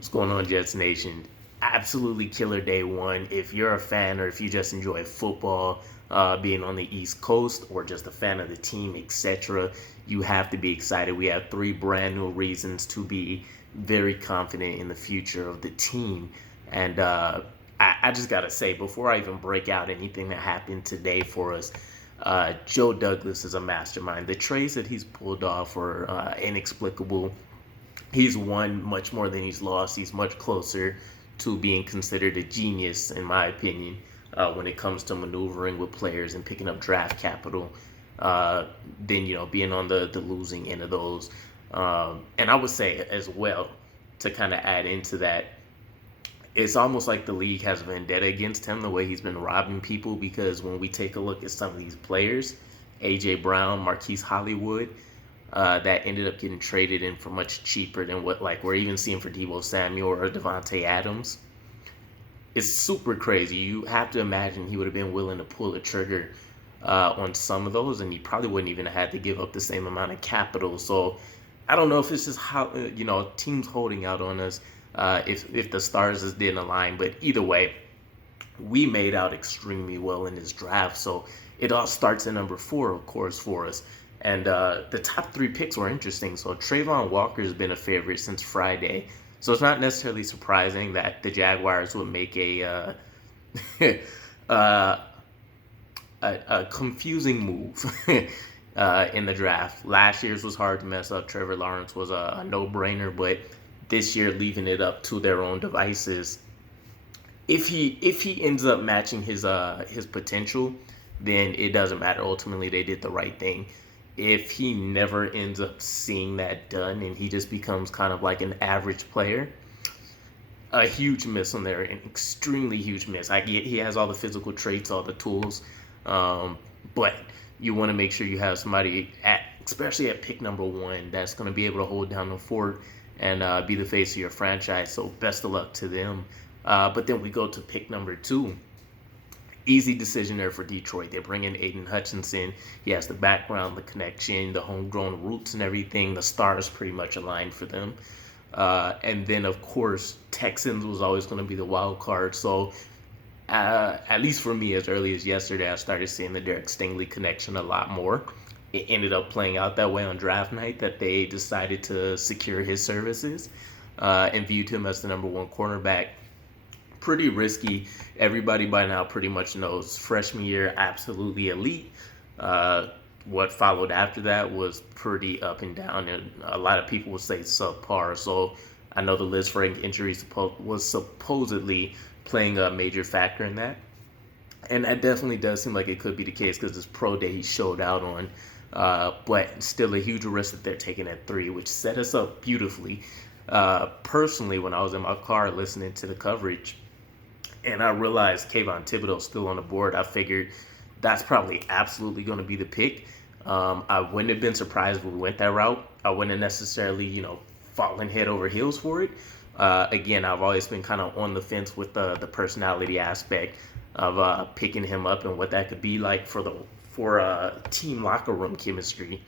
What's going on, Jets Nation? Absolutely killer day one. If you're a fan or if you just enjoy football, being on the East Coast, or just a fan of the team, etc., you have to be excited. We have three brand new reasons to be very confident in the future of the team. And I just got to say, before I even break out anything that happened today for us, Joe Douglas is a mastermind. The trades that he's pulled off are inexplicable. He's won much more than he's lost. He's much closer to being considered a genius, in my opinion, when it comes to maneuvering with players and picking up draft capital, than being on the losing end of those. And I would say as well, to kind of add into that, it's almost like the league has a vendetta against him the way he's been robbing people. Because when we take a look at some of these players, AJ Brown, Marquise Hollywood, that ended up getting traded in for much cheaper than what like we're even seeing for Deebo Samuel or Devontae Adams. It's super crazy. You have to imagine he would have been willing to pull the trigger on some of those, and he probably wouldn't even have had to give up the same amount of capital. So I don't know if it's just how teams holding out on us, if the stars just didn't align. But either way, we made out extremely well in this draft. So it all starts at number 4, of course, for us. And the top 3 picks were interesting. So Trayvon Walker has been a favorite since Friday. So it's not necessarily surprising that the Jaguars would make uh, a confusing move in the draft. Last year's was hard to mess up. Trevor Lawrence was a no-brainer, but this year leaving it up to their own devices. If he ends up matching his potential, then it doesn't matter. Ultimately, they did the right thing. If he never ends up seeing that done and he just becomes kind of like an average player, a huge miss on there, an extremely huge miss. I get he has all the physical traits, all the tools, but you want to make sure you have somebody especially at pick number 1, that's going to be able to hold down the fort and be the face of your franchise. So best of luck to them. But then we go to pick number 2. Easy decision there for Detroit. They bring in Aiden Hutchinson. He has the background, the connection, the homegrown roots and everything. The stars pretty much aligned for them. And then, of course, Texans was always going to be the wild card. So, at least for me, as early as yesterday, I started seeing the Derek Stingley connection a lot more. It ended up playing out that way on draft night, that they decided to secure his services and viewed him as the number 1 cornerback. Pretty risky. Everybody by now pretty much knows freshman year, absolutely elite. What followed after that was pretty up and down, and a lot of people would say subpar. So I know the Liz Frank injury was supposedly playing a major factor in that. And that definitely does seem like it could be the case because this pro day he showed out on. But still a huge risk that they're taking at 3, which set us up beautifully. Personally, when I was in my car listening to the coverage, and I realized Kayvon Thibodeau's still on the board, I figured that's probably absolutely going to be the pick. I wouldn't have been surprised if we went that route. I wouldn't have necessarily, fallen head over heels for it. Again, I've always been kind of on the fence with the personality aspect of picking him up and what that could be like for team locker room chemistry.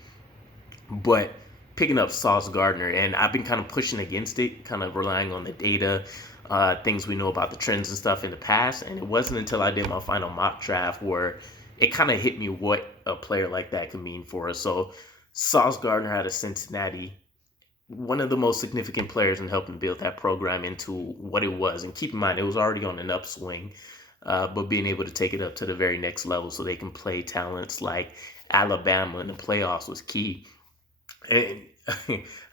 But picking up Sauce Gardner, and I've been kind of pushing against it, kind of relying on the data, things we know about the trends and stuff in the past. And it wasn't until I did my final mock draft where it kind of hit me what a player like that could mean for us. So Sauce Gardner out of Cincinnati, one of the most significant players in helping build that program into what it was. And keep in mind, it was already on an upswing, but being able to take it up to the very next level so they can play talents like Alabama in the playoffs was key. And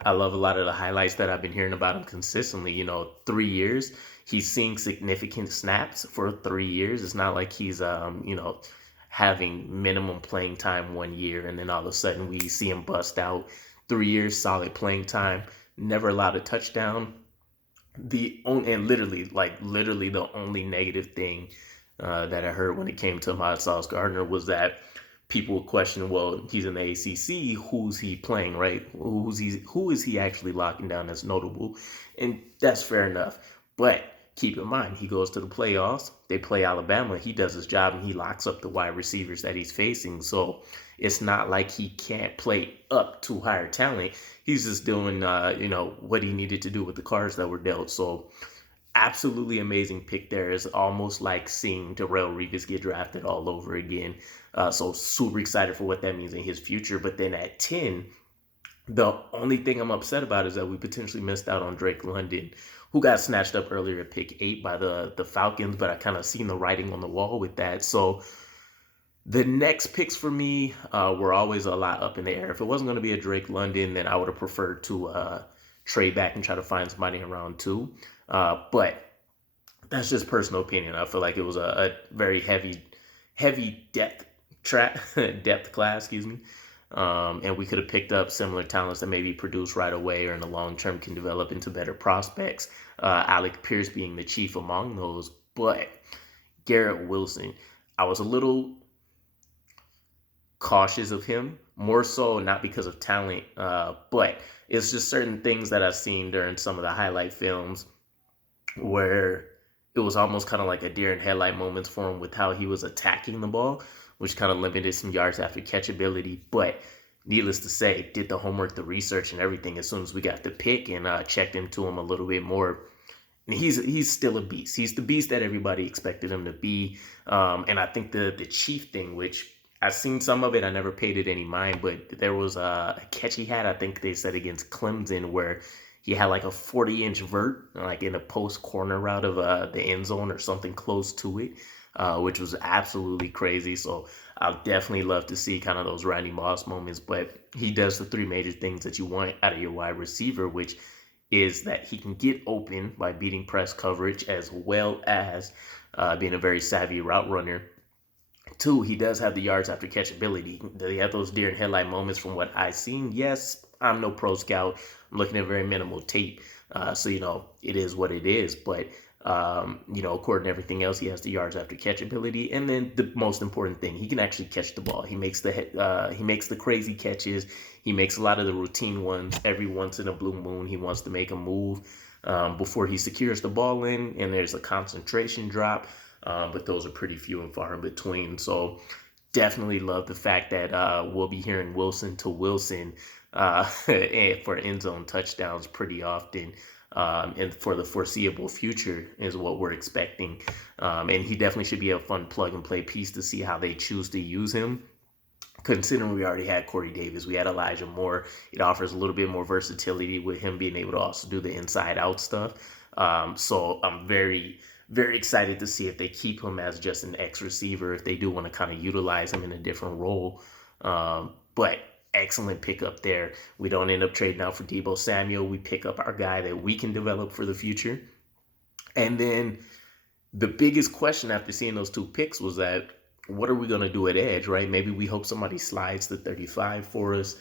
I love a lot of the highlights that I've been hearing about him consistently. 3 years, he's seeing significant snaps for 3 years. It's not like he's, having minimum playing time 1 year and then all of a sudden we see him bust out. 3 years, solid playing time, never allowed a touchdown. Literally the only negative thing that I heard when it came to Ahmad Sauce Gardner was that people would question, well, he's in the ACC, who's he playing, right? Who is he actually locking down that's notable? And that's fair enough. But keep in mind, he goes to the playoffs. They play Alabama. He does his job and he locks up the wide receivers that he's facing. So it's not like he can't play up to higher talent. He's just doing, what he needed to do with the cards that were dealt. So absolutely amazing pick there. It's almost like seeing Darrelle Revis get drafted all over again. So super excited for what that means in his future. But then at 10, the only thing I'm upset about is that we potentially missed out on Drake London, who got snatched up earlier at pick 8 by the Falcons, but I kind of seen the writing on the wall with that. So the next picks for me were always a lot up in the air. If it wasn't going to be a Drake London, then I would have preferred to trade back and try to find somebody in round 2. But that's just personal opinion. I feel like it was a very heavy depth class, excuse me. And we could have picked up similar talents that maybe produce right away or in the long term can develop into better prospects. Alec Pierce being the chief among those. But Garrett Wilson, I was a little cautious of him, more so not because of talent, but it's just certain things that I've seen during some of the highlight films where it was almost kind of like a deer in headlight moments for him with how he was attacking the ball, which kind of limited some yards after catchability. But needless to say, did the homework, the research, and everything as soon as we got the pick and checked into him a little bit more. And he's still a beast. He's the beast that everybody expected him to be. And I think the chief thing, which I've seen some of it, I never paid it any mind, but there was a catch he had, I think they said against Clemson, where he had like a 40-inch vert, like in a post corner route of the end zone or something close to it, which was absolutely crazy. So I'll definitely love to see kind of those Randy Moss moments, but he does the 3 major things that you want out of your wide receiver, which is that he can get open by beating press coverage as well as being a very savvy route runner. 2, he does have the yards after catchability. Does he have those deer in headlight moments from what I've seen? Yes, I'm no pro scout. I'm looking at very minimal tape. So, it is what it is. But, according to everything else, he has the yards after catchability. And then the most important thing, he can actually catch the ball. He makes the crazy catches. He makes a lot of the routine ones. Every once in a blue moon, he wants to make a move before he secures the ball in. And there's a concentration drop. But those are pretty few and far in between. So definitely love the fact that we'll be hearing Wilson to Wilson for end zone touchdowns pretty often. And for the foreseeable future is what we're expecting. And he definitely should be a fun plug and play piece to see how they choose to use him. Considering we already had Corey Davis, we had Elijah Moore. It offers a little bit more versatility with him being able to also do the inside out stuff. So I'm very, very excited to see if they keep him as just an X receiver, if they do want to kind of utilize him in a different role. But excellent pickup there. We don't end up trading out for Deebo Samuel. We pick up our guy that we can develop for the future. And then the biggest question after seeing those 2 picks was that, what are we going to do at edge, right? Maybe we hope somebody slides the 35 for us.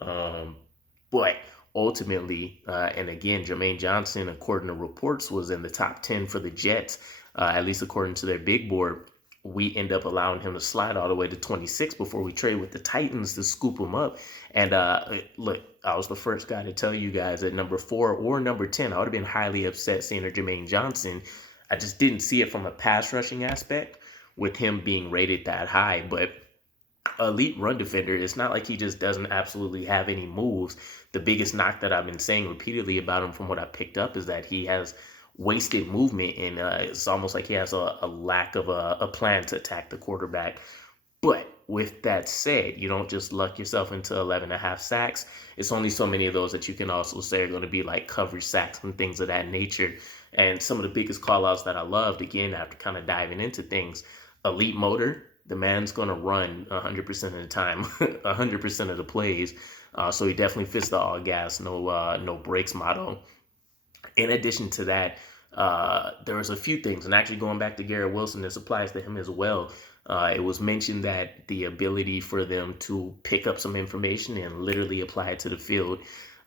But ultimately, and again, Jermaine Johnson, according to reports, was in the top 10 for the Jets, at least according to their big board. We end up allowing him to slide all the way to 26 before we trade with the Titans to scoop him up. And look, I was the first guy to tell you guys at number 4 or number 10, I would have been highly upset seeing a Jermaine Johnson. I just didn't see it from a pass rushing aspect with him being rated that high. But elite run defender, it's not like he just doesn't absolutely have any moves. The biggest knock that I've been saying repeatedly about him from what I picked up is that he has wasted movement, and it's almost like he has a lack of a plan to attack the quarterback. But with that said, you don't just luck yourself into 11 and a half sacks. It's only so many of those that you can also say are going to be like coverage sacks and things of that nature. And some of the biggest call outs that I loved, again, after kind of diving into things, elite motor. The man's going to run 100% of the time, 100% of the plays. So he definitely fits the all gas, no brakes motto. In addition to that, there was a few things. And actually going back to Garrett Wilson, this applies to him as well. It was mentioned that the ability for them to pick up some information and literally apply it to the field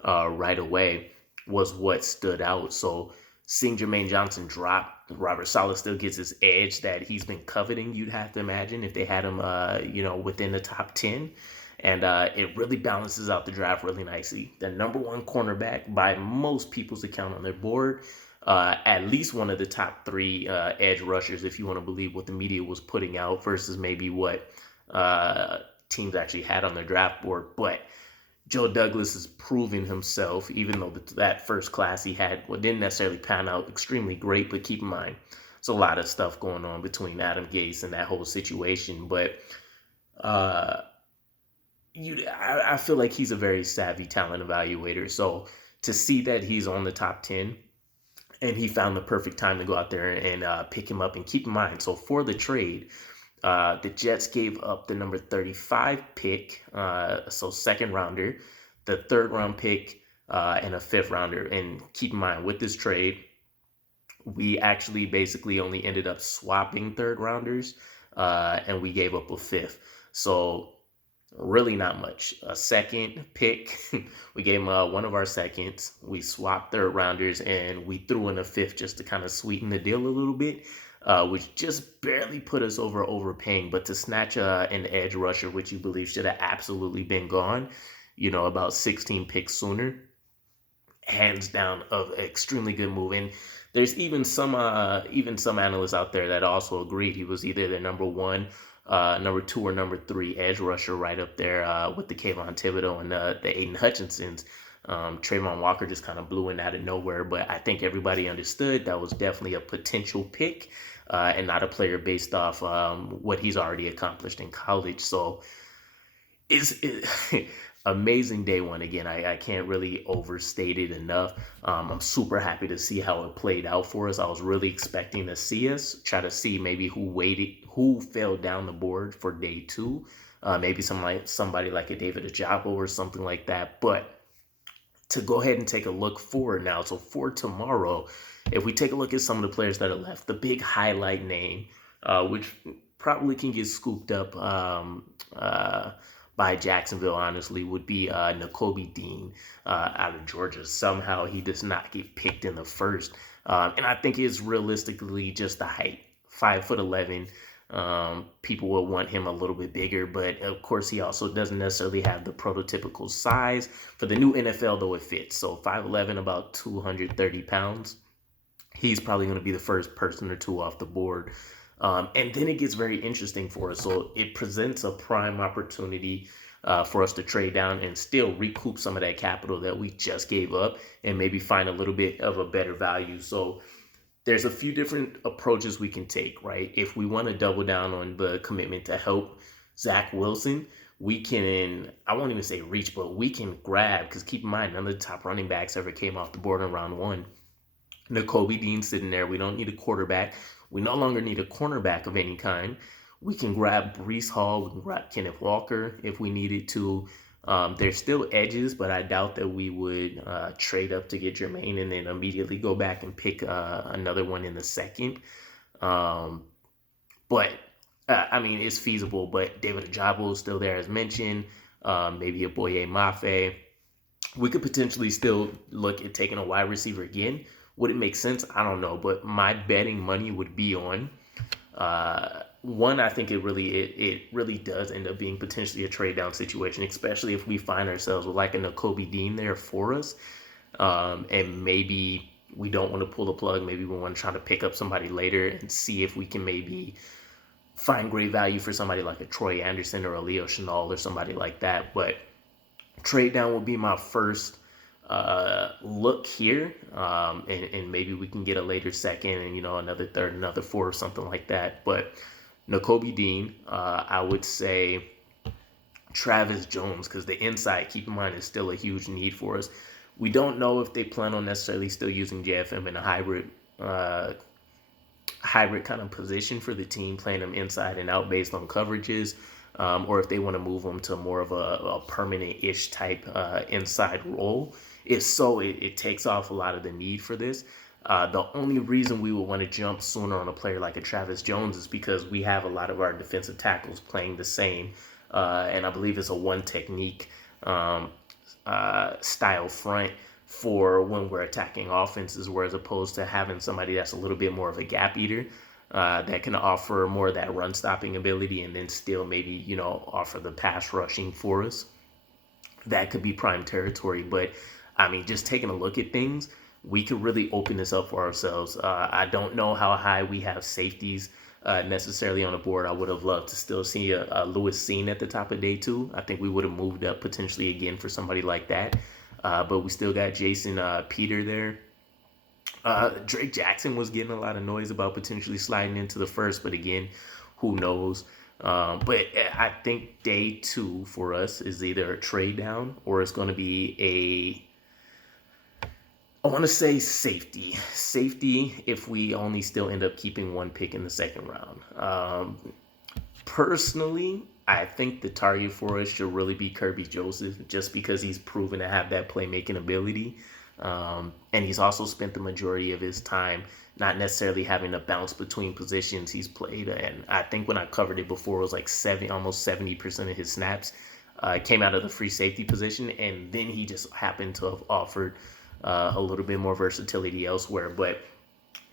right away was what stood out. So seeing Jermaine Johnson drop, Robert Saleh still gets his edge that he's been coveting, you'd have to imagine, if they had him, within the top 10. And it really balances out the draft really nicely. The number 1 cornerback by most people's account on their board, at least one of the top three edge rushers, if you want to believe what the media was putting out versus maybe what teams actually had on their draft board. But Joe Douglas is proving himself, even though that first class he had didn't necessarily pan out extremely great. But keep in mind, there's a lot of stuff going on between Adam Gase and that whole situation. But uh, I feel like he's a very savvy talent evaluator. So to see that he's on the top 10 and he found the perfect time to go out there and pick him up. And keep in mind, so for the trade, the Jets gave up the number 35 pick, so second rounder, the third round pick, and a fifth rounder. And keep in mind, with this trade, we actually basically only ended up swapping third rounders, and we gave up a fifth. So really not much. A second pick, we gave him one of our seconds. We swapped third rounders, and we threw in a fifth just to kind of sweeten the deal a little bit, which just barely put us over overpaying. But to snatch an edge rusher, which you believe should have absolutely been gone, about 16 picks sooner, hands down, of extremely good move. And there's even some analysts out there that also agreed he was either the number one, number two, or number three edge rusher, right up there with the Kayvon Thibodeau and the Aiden Hutchinsons. Trayvon Walker just kind of blew in out of nowhere, but I think everybody understood that was definitely a potential pick and not a player based off what he's already accomplished in college. So it's amazing day one. Again, I can't really overstate it enough. I'm super happy to see how it played out for us. I was really expecting to see us try to see maybe who fell down the board for day two. Maybe somebody like a David Ojabo or something like that. But to go ahead and take a look forward now. So for tomorrow, if we take a look at some of the players that are left, the big highlight name, which probably can get scooped up by Jacksonville, honestly, would be Nicolby Dean out of Georgia. Somehow he does not get picked in the first. And I think it's realistically just the height, 5'11". People will want him a little bit bigger, but of course he also doesn't necessarily have the prototypical size. For the new NFL, though, it fits. So 5'11", about 230 pounds. He's probably going to be the first person or two off the board. And then it gets very interesting for us. So it presents a prime opportunity for us to trade down and still recoup some of that capital that we just gave up and maybe find a little bit of a better value. So there's a few different approaches we can take, right? If we want to double down on the commitment to help Zach Wilson, we can, I won't even say reach, but we can grab, because keep in mind, none of the top running backs ever came off the board in round one. Nicolby Dean sitting there. We don't need a quarterback. We no longer need a cornerback of any kind. We can grab Breece Hall. We can grab Kenneth Walker if we needed to. There's still edges, but I doubt that we would trade up to get Jermaine and then immediately go back and pick another one in the second. But I mean, it's feasible. But David Ojabo is still there, as mentioned. Maybe a Boye Mafe. We could potentially still look at taking a wide receiver again. Would it make sense? I don't know. But my betting money would be on one. I think it really does end up being potentially a trade down situation, especially if we find ourselves with like a Nicolby Dean there for us. And maybe we don't want to pull the plug. Maybe we want to try to pick up somebody later and see if we can maybe find great value for somebody like a Troy Anderson or a Leo Chenal or somebody like that. But trade down would be my first look here, and maybe we can get a later second and another third, another fourth, something like that. But Nicolby Dean, I would say Travis Jones, because the inside, keep in mind, is still a huge need for us. We don't know if they plan on necessarily still using JFM in a hybrid kind of position for the team, playing them inside and out based on coverages, or if they want to move them to more of a permanent-ish type inside role. If so, it takes off a lot of the need for this. The only reason we would want to jump sooner on a player like a Travis Jones is because we have a lot of our defensive tackles playing the same, and I believe it's a one technique style front for when we're attacking offenses, whereas opposed to having somebody that's a little bit more of a gap eater that can offer more of that run stopping ability and then still maybe offer the pass rushing for us. That could be prime territory. But I mean, just taking a look at things, we could really open this up for ourselves. I don't know how high we have safeties necessarily on the board. I would have loved to still see a Lewis Seen at the top of day 2. I think we would have moved up potentially again for somebody like that. But we still got Jason Peter there. Drake Jackson was getting a lot of noise about potentially sliding into the first, but again, who knows? But I think day 2 for us is either a trade down or it's going to be I want to say safety. Safety if we only still end up keeping one pick in the second round. Personally, I think the target for us should really be Kirby Joseph, just because he's proven to have that playmaking ability. And he's also spent the majority of his time not necessarily having to bounce between positions he's played. And I think when I covered it before, it was like almost 70% of his snaps came out of the free safety position. And then he just happened to have offered a little bit more versatility elsewhere. But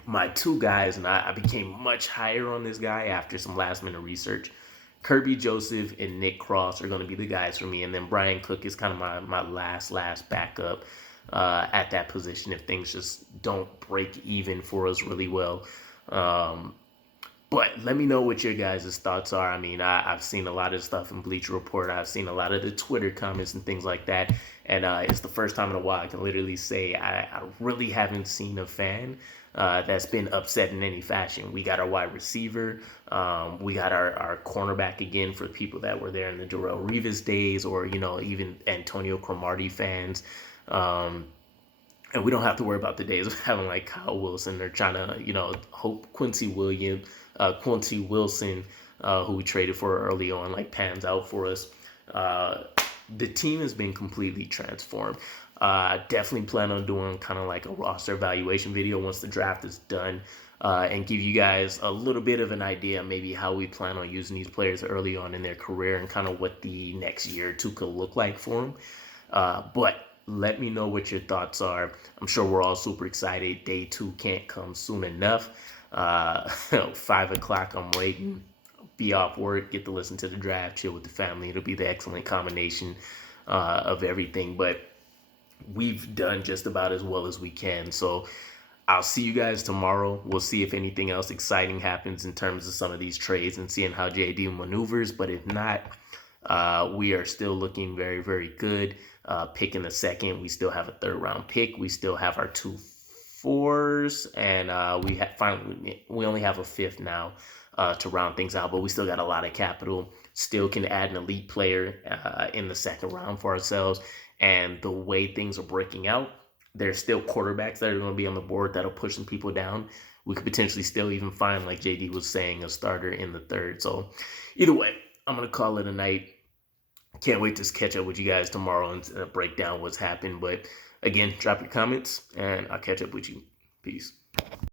my 2 guys, and I became much higher on this guy after some last minute research. Kirby Joseph and Nick Cross are going to be the guys for me. And then Brian Cook is kind of my last backup at that position if things just don't break even for us really well. But let me know what your guys' thoughts are. I mean, I've seen a lot of stuff in Bleacher Report. I've seen a lot of the Twitter comments and things like that. And it's the first time in a while I can literally say I really haven't seen a fan that's been upset in any fashion. We got our wide receiver. We got our cornerback again for people that were there in the Darrelle Revis days, or, even Antonio Cromartie fans. And we don't have to worry about the days of having like Kyle Wilson or trying to, hope Quincy Wilson, who we traded for early on, like pans out for us. The team has been completely transformed. Definitely plan on doing kind of like a roster evaluation video once the draft is done, and give you guys a little bit of an idea maybe how we plan on using these players early on in their career and kind of what the next year or 2 could look like for them. But let me know what your thoughts are. I'm sure we're all super excited. Day 2 can't come soon enough. 5 o'clock, I'm waiting. Be off work, get to listen to the draft, chill with the family. It'll be the excellent combination of everything. But we've done just about as well as we can. So I'll see you guys tomorrow. We'll see if anything else exciting happens in terms of some of these trades and seeing how JD maneuvers. But if not, we are still looking very, very good. Pick in the second. We still have a 3rd round pick. We still have our 2 4s, and we only have a 5th now to round things out. But we still got a lot of capital. Still can add an elite player in the 2nd round for ourselves. And the way things are breaking out, there's still quarterbacks that are going to be on the board that'll push some people down. We could potentially still even find, like JD was saying, a starter in the 3rd. So either way, I'm going to call it a night. Can't wait to catch up with you guys tomorrow and break down what's happened. But again, drop your comments and I'll catch up with you. Peace.